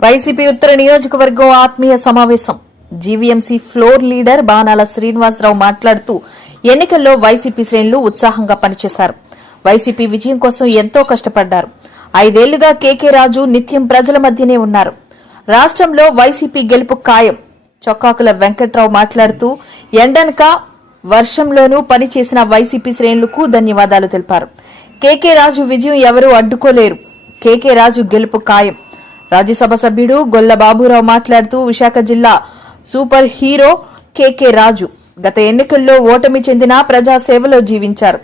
YCP ఉత్తర నియోజకవర్గం ఆత్మీయ సమావేశం. జీవీఎంసీ ఫ్లోర్ లీడర్ బాణాల శ్రీనివాసరావు మాట్లాడుతూ ఎన్నికల్లో వైసీపీ శ్రేణులు ఉత్సాహంగా పనిచేశారు. వైసీపీ విజయం కోసం ఎంతో కష్టపడ్డారు. ఐదేళ్ళుగా కేకే రాజు నిత్యం ప్రజల మధ్యనే ఉన్నారు. రాష్ట్రంలో వైసీపీ గెలుపు ఖాయం. చొక్కాకుల వెంకట్రావు మాట్లాడుతూ ఎండనక వర్షంలోనూ పనిచేసిన వైసీపీ శ్రేణులకు ధన్యవాదాలు తెలిపారు. కేకే రాజు విజయం ఎవరూ అడ్డుకోలేరు. కేకే రాజు గెలుపు ఖాయం. రాజ్యసభ సభ్యుడు గొల్ల బాబురావు మాట్లాడుతూ విశాఖ జిల్లా సూపర్ హీరో కేకే రాజు గత ఎన్నికల్లో ఓటమి చెందిన ప్రజాసేవలో జీవించారు.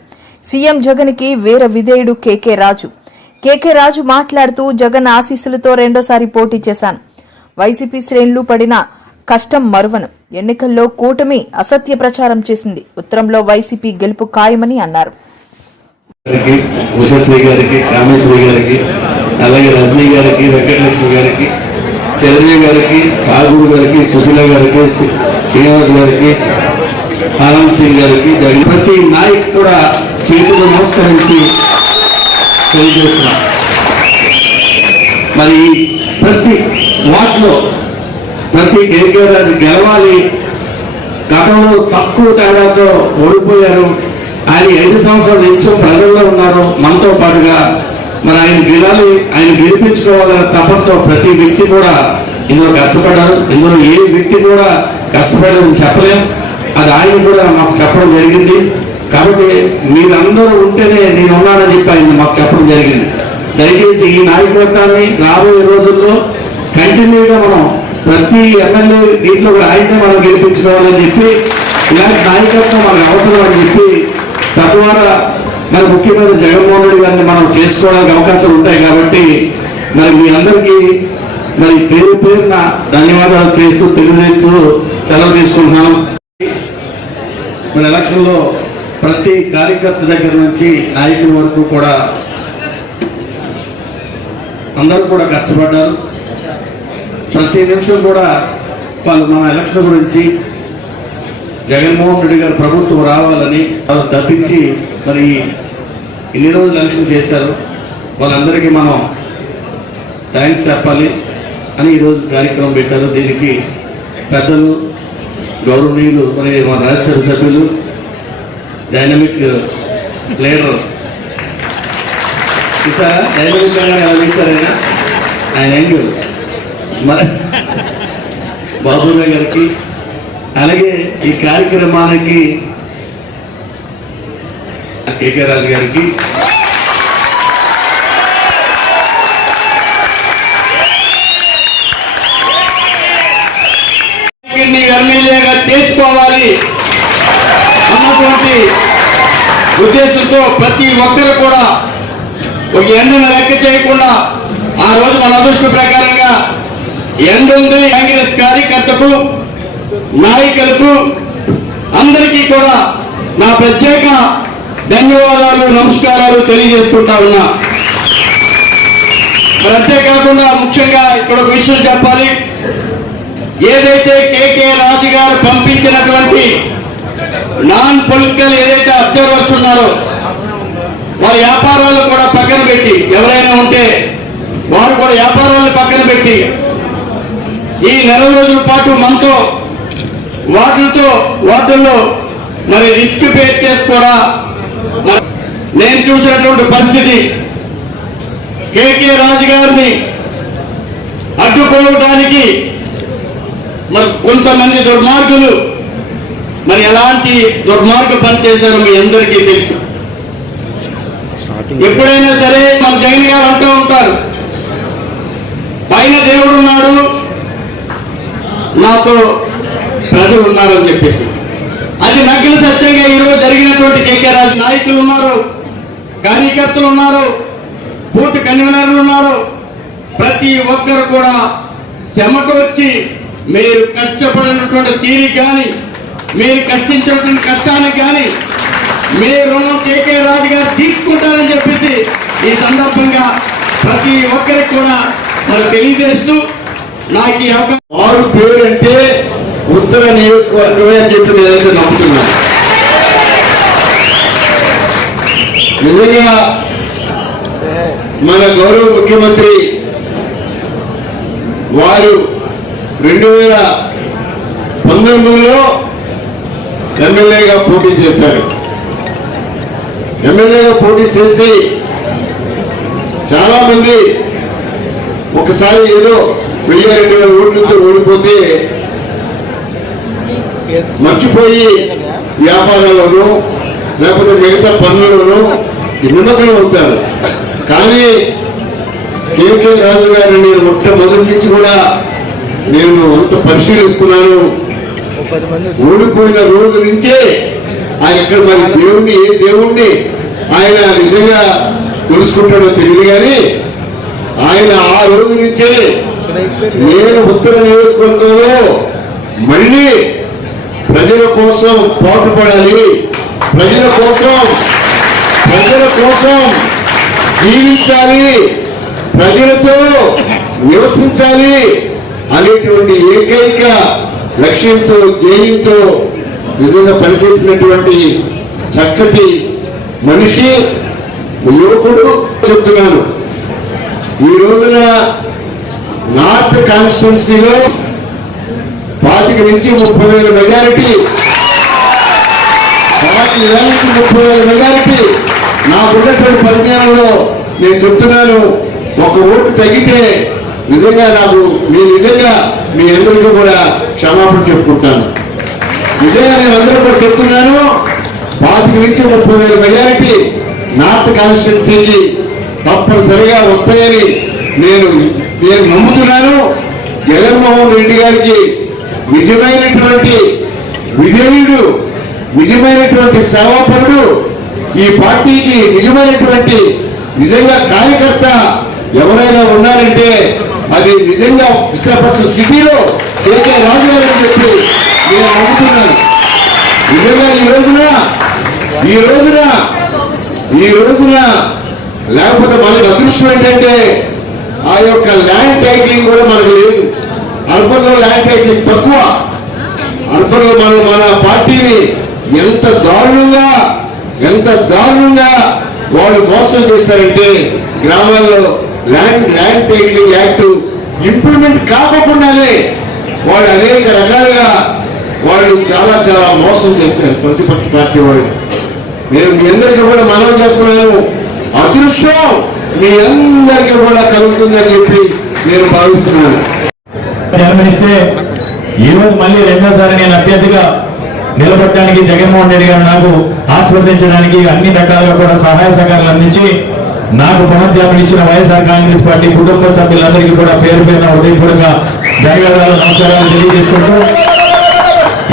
సీఎం జగన్కి వీర విధేయుడు కేకే రాజు. కేకే రాజు మాట్లాడుతూ జగన్ ఆశీస్సులతో రెండోసారి పోటీ చేశాను. వైసీపీ శ్రేణులు పడిన కష్టం మరువను. ఎన్నికల్లో కూటమి అసత్య ప్రచారం చేసింది. ఉత్తరంలో వైసీపీ గెలుపు ఖాయమని అన్నారు. గారికి గారికి అలాగే రజనీ గారికి వెంకటలక్ష్మి గారికి చిరంజీవి గారికి కాగూరు గారికి సుశీల గారికి శ్రీనివాస్ గారికి ఆనంద్ సింగ్ గారికి ప్రతి నాయక్ కూడా చేతులు నమస్కరించి తెలియజేస్తున్నాం. మరి ప్రతి వార్డులో ప్రతి కేకే రాజు గెలవాలి గతంలో తక్కువ తేడాతో ఓడిపోయారు. ఆయన ఐదు సంవత్సరాల నుంచి ప్రజల్లో ఉన్నారు. మనతో పాటుగా మరి ఆయన గెలాలి ఆయన గెలిపించుకోవాలనే తపంతో ప్రతి వ్యక్తి కూడా ఇందులో కష్టపడ్డారు ఇందులో ఏ వ్యక్తి కూడా కష్టపడదని చెప్పలేం. అది ఆయన కూడా మాకు చెప్పడం జరిగింది. కాబట్టి మీరందరూ ఉంటేనే నేను ఉన్నానని చెప్పి ఆయన మాకు చెప్పడం జరిగింది. దయచేసి ఈ నాయకత్వాన్ని రాబోయే రోజుల్లో కంటిన్యూగా మనం ప్రతి ఎమ్మెల్యే దీంట్లో కూడా ఆయనే మనం గెలిపించుకోవాలని చెప్పి ఇలాంటి నాయకత్వం మనకు అవసరం అని చెప్పి తద్వారా మరి ముఖ్యమంత్రి జగన్మోహన్ రెడ్డి గారిని మనం చేసుకోవడానికి అవకాశాలు ఉంటాయి కాబట్టి మరి మీ అందరికీ మరి పేరు పేరున ధన్యవాదాలు చేస్తూ తెలియజేస్తూ సెలవు తీసుకుంటున్నాను. మన ఎలక్షన్లో ప్రతి కార్యకర్త దగ్గర నుంచి నాయకుల వరకు కూడా అందరూ కూడా కష్టపడ్డారు. ప్రతి నిమిషం కూడా వాళ్ళు మన ఎలక్షన్ గురించి జగన్మోహన్ రెడ్డి గారు ప్రభుత్వం రావాలని వాళ్ళు తప్పించి మరి ఇన్ని రోజులు ఎలక్షన్ చేశారు. వాళ్ళందరికీ మనం థ్యాంక్స్ చెప్పాలి అని ఈరోజు కార్యక్రమం పెట్టారు. దీనికి పెద్దలు గౌరవనీయులు మరి మన రాజ్యసభ సభ్యులు డైనమిక్ లీడర్. చూసారా? డైనమిక్ ఎలా వేశారు ఆయన? ఆయన యాంగిల్. మన బాబురావు గారికి అలాగే ఈ కార్యక్రమానికి కేకే రాజు గారికి. ఎమ్మెల్యేగా చేసుకోవాలి అన్నటువంటి ఉద్దేశంతో ప్రతి ఒక్కరు కూడా ఒక ఎండను లెక్క చేయకుండా ఆ రోజు మన అదృష్ట ప్రకారంగా ఎండుంది కాంగ్రెస్ కార్యకర్తకు నాయకులకు అందరికీ కూడా నా ప్రత్యేక ధన్యవాదాలు నమస్కారాలు తెలియజేసుకుంటా ఉన్నా. మరి అంతేకాకుండా ముఖ్యంగా ఇక్కడ ఒక విషయం చెప్పాలి. ఏదైతే కేకే రాజు గారు పంపించినటువంటి నాన్ పొలిటికల్ ఏదైతే అబ్జర్వర్స్ ఉన్నారో వారి వ్యాపారాలు కూడా పక్కన పెట్టి ఎవరైనా ఉంటే వారు కూడా వ్యాపారాలను పక్కన పెట్టి ఈ నెల రోజుల పాటు మనతో వాటితో వాటిల్లో మరి రిస్క్ పేర్ చేసి కూడా నేను చూసినటువంటి పరిస్థితి కేకే రాజు గారిని అడ్డుకోవడానికి మరి కొంతమంది దుర్మార్గులు మరి ఎలాంటి దుర్మార్గ పని చేశారో మీ అందరికీ తెలుసు. ఎప్పుడైనా సరే మన జగన్ గారు అంటూ ఉంటారు పైన దేవుడు ఉన్నాడు నాతో ప్రజలు ఉన్నారు అని చెప్పేసి. అది నగ్గిన సత్యంగా ఈరోజు జరిగినటువంటి కేకే రాజు నాయకులు ఉన్నారు. కార్యకర్తలు ఉన్నారు బూత్ కన్వీనర్లు ఉన్నారు. ప్రతి ఒక్కరు కూడా శ్రమకు వచ్చి మీరు కష్టపడినటువంటి తీరి కానీ మీరు కష్టించినటువంటి కష్టానికి కానీ మీ రుణం కేకే రాజు గారు తీసుకుంటారని చెప్పేసి ఈ సందర్భంగా ప్రతి ఒక్కరికి కూడా మనం తెలియజేస్తూ నాకు ఈ అవకాశం వారు పేరు అంటే ఉత్తర నియోజకవర్గమే అని చెప్పి నేనైతే నమ్ముతున్నాను. నిజంగా మన గౌరవ ముఖ్యమంత్రి వారు రెండు వేల పంతొమ్మిదిలో ఎమ్మెల్యేగా పోటీ చేశారు. ఎమ్మెల్యేగా పోటీ చేసి చాలా మంది ఒకసారి ఏదో వెయ్యి రెండు వేల ఓట్లతో ఓడిపోతే మర్చిపోయి వ్యాపారాలను లేకపోతే మిగతా పనులలోనూ నిమ్మకం అవుతారు కానీ కేకే రాజు గారు నేను మొట్టమొదటి నుంచి కూడా నేను అంత పరిశీలిస్తున్నాను. ఓడిపోయిన రోజు నుంచే ఆయన ఇక్కడ మరి దేవుణ్ణి ఏ దేవుణ్ణి ఆయన నిజంగా కొలుసుకుంటాడో తెలియదు కానీ ఆయన ఆ రోజు నుంచే నేను ఉత్తర నియోజకవర్గంలో మళ్ళీ ప్రజల కోసం పాటుపడాలి ప్రజల కోసం ప్రజల కోసం జీవించాలి ప్రజలతో నివసించాలి అనేటువంటి ఏకైక లక్ష్యంతో జయంతో నిజంగా పనిచేసినటువంటి చక్కటి మనిషి యువకుడు చెప్తున్నాను. ఈ రోజున నార్త్ కాన్స్టిట్యున్సీలో పాతిక నుంచి ముప్పై వేల మెజారిటీ పాతిక నుంచి ముప్పై వేల మెజారిటీ నాకున్నటువంటి పరిజ్ఞానంలో నేను చెప్తున్నాను ఒక ఓటు తగ్గితే నిజంగా నాకు మీ నిజంగా మీ అందరికీ కూడా క్షమాపణ చెప్పుకుంటాను. నిజంగా నేను అందరూ కూడా చెప్తున్నాను పాతిక నుంచి ముప్పై వేల మెజారిటీ నార్త్ కాన్స్టిట్యున్సీకి తప్పనిసరిగా వస్తాయని నేను నేను నమ్ముతున్నాను. జగన్మోహన్ రెడ్డి గారికి నిజమైనటువంటి విజయుడు నిజమైనటువంటి సేవాపరుడు ఈ పార్టీకి నిజమైనటువంటి నిజంగా కార్యకర్త ఎవరైనా ఉన్నారంటే అది నిజంగా విశాఖపట్నం సిటీలో కేకే రాజు అని చెప్పి నేను నమ్ముతున్నాను. నిజంగా ఈ రోజున ఈ రోజున ఈ రోజున లేకపోతే మనకి అదృష్టం ఏంటంటే ఆ యొక్క ల్యాండ్ టైటిలింగ్ కూడా మనకు లేదు. అర్బన్ ల్యాండ్ టైటిలింగ్ తక్కువ. అర్బన్ మనం మన మన పార్టీని ఎంత దారుణంగా ఎంత దారుణంగా వాళ్ళు మోసం చేశారంటే గ్రామాల్లో land land titling act implement కాకపోకుండానే వాళ్ళు అనేక రకాలుగా వాళ్ళు చాలా చాలా మోసం చేశారు ప్రతిపక్ష పార్టీ వాళ్ళు. నేను మీ అందరికీ కూడా మనం చేస్తున్నాను. అదృష్టం మీ అందరికీ కూడా కలుగుతుందని చెప్పి నేను భావిస్తున్నాను. జన్మనిస్తే ఈ రోజు మళ్ళీ రెండోసారి నేను అభ్యర్థిగా నిలబడటానికి జగన్మోహన్ రెడ్డి గారు నాకు ఆస్వాదించడానికి అన్ని రకాలుగా కూడా సహాయ సహకారాలు అందించి నాకు పునర్జన్మం ఇచ్చిన వైఎస్ఆర్ కాంగ్రెస్ పార్టీ కుటుంబ సభ్యులందరికీ కూడా పేరు పేరున హృదయపూర్వక ధన్యవాదాలు నమస్కారాలు తెలియజేసుకుంటూ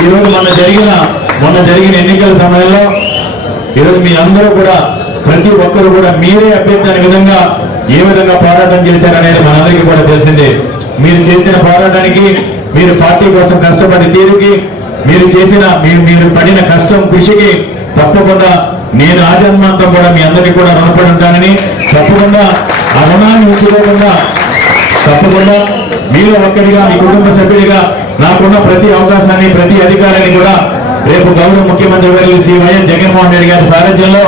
ఈరోజు మొన్న జరిగిన మొన్న జరిగిన ఎన్నికల సమయంలో ఈరోజు మీ అందరూ కూడా ప్రతి ఒక్కరు కూడా మీరే అభ్యర్థి అనే విధంగా ఏ విధంగా పోరాటం చేశారనేది మనందరికీ కూడా తెలిసిందే. మీరు చేసిన పోరాటానికి మీరు పార్టీ కోసం కష్టపడి తీరుకి మీరు చేసిన మీరు మీరు పడిన కష్టం కృషికి తప్పకుండా నేను ఆజన్మంతా కూడా మీ అందరికీ కూడా రుణపడి ఉంటానని తప్పకుండా ఆ రుణాన్ని ఉంచుకోకుండా తప్పకుండా మీలో ఒక్కడిగా మీ కుటుంబ సభ్యుడిగా నాకున్న ప్రతి అవకాశాన్ని ప్రతి అధికారాన్ని కూడా రేపు గౌరవ ముఖ్యమంత్రి వర్యులు శ్రీ వైఎస్ జగన్మోహన్ రెడ్డి గారి సారథ్యంలో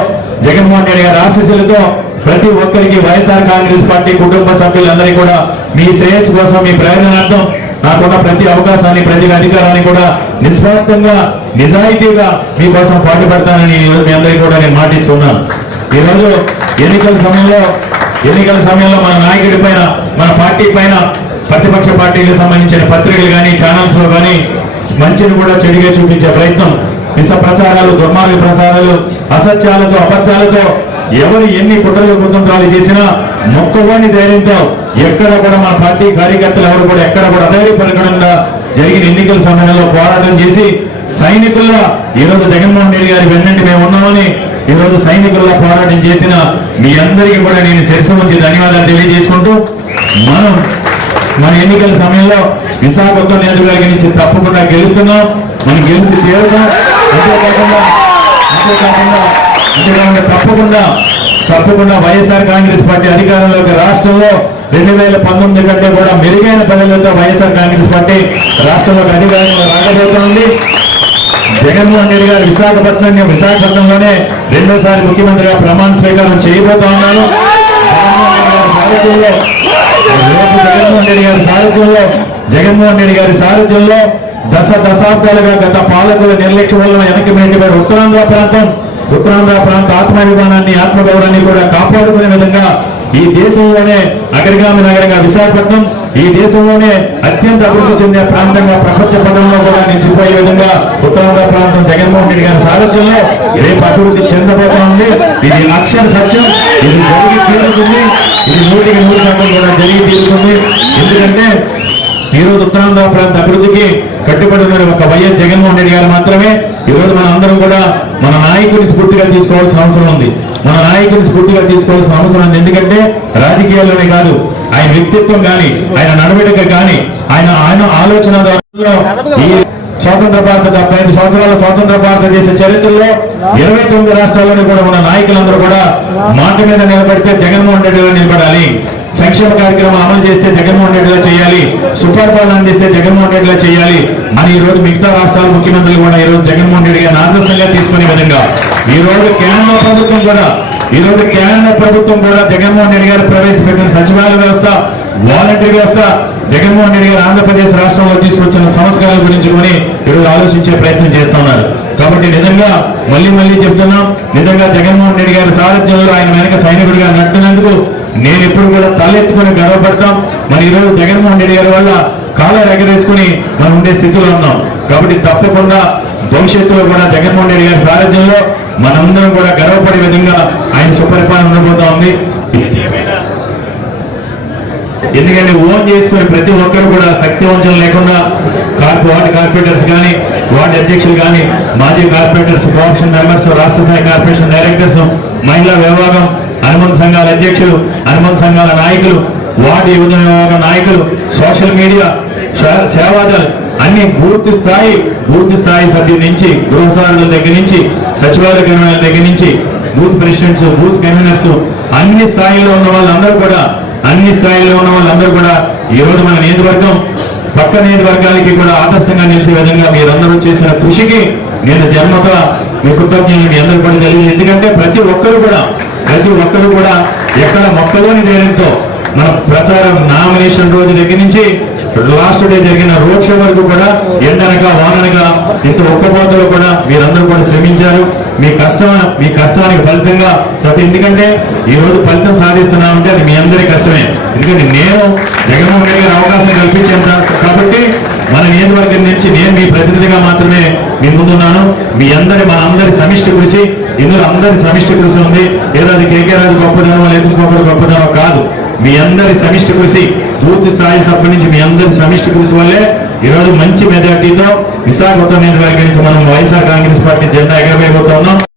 జగన్మోహన్ రెడ్డి గారి ఆశీస్సులతో ప్రతి ఒక్కరికి వైఎస్ఆర్ కాంగ్రెస్ పార్టీ కుటుంబ సభ్యులందరికీ కూడా మీ శ్రేయస్సు కోసం మీ ప్రయోజనార్థం నాకున్న ప్రతి అవకాశాన్ని ప్రతి అధికారాన్ని కూడా నిస్వార్థంగా నిజాయితీగా మీకోసం పాటుపడతానని ఈ మీ అందరికీ కూడా నేను మాటిస్తున్నాను. ఈ రోజు ఎన్నికల సమయంలో ఎన్నికల సమయంలో మన నాయకుడి పైన మన పార్టీ పైన ప్రతిపక్ష పార్టీకి సంబంధించిన పత్రికలు కానీ ఛానల్స్లో కానీ మంచిని కూడా చెడుగా చూపించే ప్రయత్నం. విష ప్రచారాలు దుర్మార్గ ప్రచారాలు అసత్యాలతో అబద్ధాలతో ఎవరు ఎన్ని కుట్రలు కుతంత్రాలు చేసినా మొక్కవాని ధైర్యంతో ఎక్కడ కూడా మన పార్టీ కార్యకర్తలు ఎవరు కూడా ఎక్కడ కూడా అధైర్యపడకుండా జరిగిన ఎన్నికల సమయంలో పోరాటం చేసి సైనికుల్లా ఈ రోజు జగన్మోహన్ రెడ్డి గారి వెన్నంటి మేము ఉన్నామని ఈ రోజు సైనికుల్లా పోరాటం చేసిన మీ అందరికీ కూడా నేను శిరసం వచ్చి ధన్యవాదాలు తెలియజేసుకుంటూ మనం మన ఎన్నికల సమయంలో విశాఖపట్నం నియోజకవర్గం నుంచి తప్పకుండా గెలుస్తున్నాం. మనం గెలిచి తీరుతాం అంతేకాకుండా అంతేకాకుండా అంతేకాకుండా తప్పకుండా తప్పకుండా వైఎస్ఆర్ కాంగ్రెస్ పార్టీ అధికారంలోకి రాష్ట్రంలో రెండు వేల పంతొమ్మిది కంటే కూడా మెరుగైన పనులతో వైఎస్ఆర్ కాంగ్రెస్ పార్టీ రాష్ట్రంలోకి అధికారంలో రాకపోతుంది. జగన్మోహన్ రెడ్డి గారు విశాఖపట్నం విశాఖపట్నంలోనే రెండోసారి ముఖ్యమంత్రిగా ప్రమాణ స్వీకారం చేయబోతా ఉన్నాను జగన్మోహన్ రెడ్డి గారి సారథ్యంలో రేపు జగన్మోహన్ రెడ్డి గారి సారథ్యంలో జగన్మోహన్ రెడ్డి గారి సారథ్యంలో దశ దశాబ్దాలుగా గత పాలకుల నిర్లక్ష్యం వల్ల వెనక్కి మేటిపడి ఉత్తరాంధ్ర ప్రాంతం ఉత్తరాంధ్ర ప్రాంత ఆత్మాభిమానాన్ని ఆత్మగౌరవాన్ని కూడా కాపాడుకునే విధంగా ఈ దేశంలోనే అగ్రగామి నగరంగా విశాఖపట్నం ఈ దేశంలోనే అత్యంత అభివృద్ధి చెందిన ప్రాంతంగా ప్రపంచ పదంలో కూడా నిలిచిపోయే విధంగా ఉత్తరాంధ్ర ప్రాంతం జగన్మోహన్ రెడ్డి గారి సారథ్యంలో రేపు అభివృద్ధి చెందబోతోంది ఇది అక్షర సత్యం ఇది జరిగి తీరుతుంది. ఇది నూటికి నూరు శాతం కూడా జరిగి తీరుతుంది. ఎందుకంటే ఈరోజు ఉత్తరాంధ్ర ప్రాంత అభివృద్ధికి కట్టుబడి ఉన్న ఒక వైఎస్ జగన్మోహన్ రెడ్డి గారు మాత్రమే ఈరోజు మన అందరం కూడా మన నాయకుని స్ఫూర్తిగా తీసుకోవాల్సిన అవసరం ఉంది. మన నాయకుని స్ఫూర్తిగా తీసుకోవాల్సిన అవసరం ఉంది. ఎందుకంటే రాజకీయాల్లోనే కాదు ఆయన వ్యక్తిత్వం కానీ ఆయన నడవడిక కానీ ఆయన ఆయన ఆలోచన ద్వారా స్వాతంత్ర భారత డెబ్బై ఐదు సంవత్సరాల స్వాతంత్ర భారతదేశ చరిత్రలో ఇరవై తొమ్మిది రాష్ట్రాల్లోని కూడా మన నాయకులందరూ కూడా మాట మీద నిలబడితే జగన్మోహన్ రెడ్డి గారు నిలబడాలి. సంక్షేమ కార్యక్రమం అమలు చేస్తే జగన్మోహన్ రెడ్డిలా చేయాలి. సుపరిపాలన అందిస్తే జగన్మోహన్ రెడ్డిలా చేయాలి. అని ఈ రోజు మిగతా రాష్ట్రాల ముఖ్యమంత్రులు కూడా ఈ రోజు జగన్మోహన్ రెడ్డి గారిని ఆదర్శంగా తీసుకునే విధంగా ఈ రోజు కేంద్ర ప్రభుత్వం కూడా ఈ రోజు కేంద్ర ప్రభుత్వం కూడా జగన్మోహన్ రెడ్డి గారు ప్రవేశపెట్టిన సచివాలయ వ్యవస్థ వాలంటీర్ వ్యవస్థ జగన్మోహన్ రెడ్డి గారు ఆంధ్రప్రదేశ్ రాష్ట్రంలో తీసుకొచ్చిన సంస్కారాల గురించి కొని ఈరోజు ఆలోచించే ప్రయత్నం చేస్తా ఉన్నారు. కాబట్టి నిజంగా మళ్ళీ మళ్ళీ చెప్తున్నాం నిజంగా జగన్మోహన్ రెడ్డి గారి సారథ్యంలో ఆయన వెనక సైనికుడిగా నడుతున్నందుకు నేను ఎప్పుడు కూడా తలెత్తుకుని గర్వపడతాం. మరి ఈరోజు జగన్మోహన్ రెడ్డి గారి వల్ల కాలం ఎగరేసుకుని మనం ఉండే స్థితిలో ఉన్నాం. కాబట్టి తప్పకుండా భవిష్యత్తులో కూడా జగన్మోహన్ రెడ్డి గారి సారథ్యంలో మనందరం కూడా గర్వపడే విధంగా ఆయన సుపరిపాలన ఉండబోతా ఉంది. ఎందుకంటే ఓన్ చేసుకుని ప్రతి ఒక్కరు కూడా శక్తి వంచన లేకుండా కార్పొ వార్డు కార్పొరేటర్స్ కానీ వార్డు అధ్యక్షులు కానీ మాజీ కార్పొరేటర్స్ కోఆప్షన్ మెంబర్స్ రాష్ట్ర స్థాయి కార్పొరేషన్ డైరెక్టర్స్ మహిళా విభాగం అనుబంధ సంఘాల అధ్యక్షులు అనుబంధ సంఘాల నాయకులు వార్డు యువజన విభాగం నాయకులు సోషల్ మీడియా సేవాదాలు అన్ని పూర్తి స్థాయి పూర్తి స్థాయి సభ్యుల నుంచి గృహసారుల దగ్గర నుంచి సచివాలయ కన్వీనర్ల దగ్గర నుంచి బూత్ ప్రెసిడెంట్స్ బూత్ కన్వీనర్స్ అన్ని స్థాయిలో ఉన్న వాళ్ళందరూ కూడా అన్ని స్థాయిలో ఉన్న వాళ్ళందరూ కూడా ఈ రోజు మన నియోజకవర్గం పక్క నియోజకవర్గాలకి కూడా ఆదర్శంగా నిలిచే విధంగా మీరందరూ చేసిన కృషికి నేను జన్మత మీ కృతజ్ఞతలు మీ అందరూ కూడా తెలియదు ఎందుకంటే ప్రతి ఒక్కరు కూడా ప్రతి ఒక్కరు కూడా ఎక్కడ మొక్కలోని ధైర్యంతో మన ప్రచారం నామినేషన్ రోజు దగ్గర నుంచి లాస్ట్ డే జరిగిన రోడ్ షో వరకు కూడా ఎండనగా వాననగా ఇంత ఒక్కపోతలో కూడా మీరందరూ కూడా శ్రమించారు. మీ కష్టం మీ కష్టానికి ఫలితంగా ప్రతి ఎందుకంటే ఈ రోజు ఫలితం సాధిస్తున్నామంటే అది మీ అందరి కష్టమే. ఎందుకంటే నేను జగన్మోహన్ రెడ్డి గారు అవకాశం కల్పించాను కాబట్టి మన నియోజకవర్గం నుంచి నేను మీ ప్రతినిధిగా మాత్రమే మీ ముందున్నాను. మీ అందరి మన అందరి సమిష్టి కృషి ఇందులో అందరి సమిష్టి కృషి ఉంది. ఏదో అది కేకే రాజు గొప్పదనం లేదు ఇంకొకరు కాదు. మీ అందరి సమిష్టి కృషి పూర్తి స్థాయి సభ నుంచి మీ అందరి సమిష్టి కృషి వల్లే ఈరోజు మంచి మెజార్టీతో విశాఖపట్నం నియోజకవర్గానికి మనం వైఎస్ఆర్ కాంగ్రెస్ పార్టీ జెండా ఎగరవేయబోతా ఉన్నాం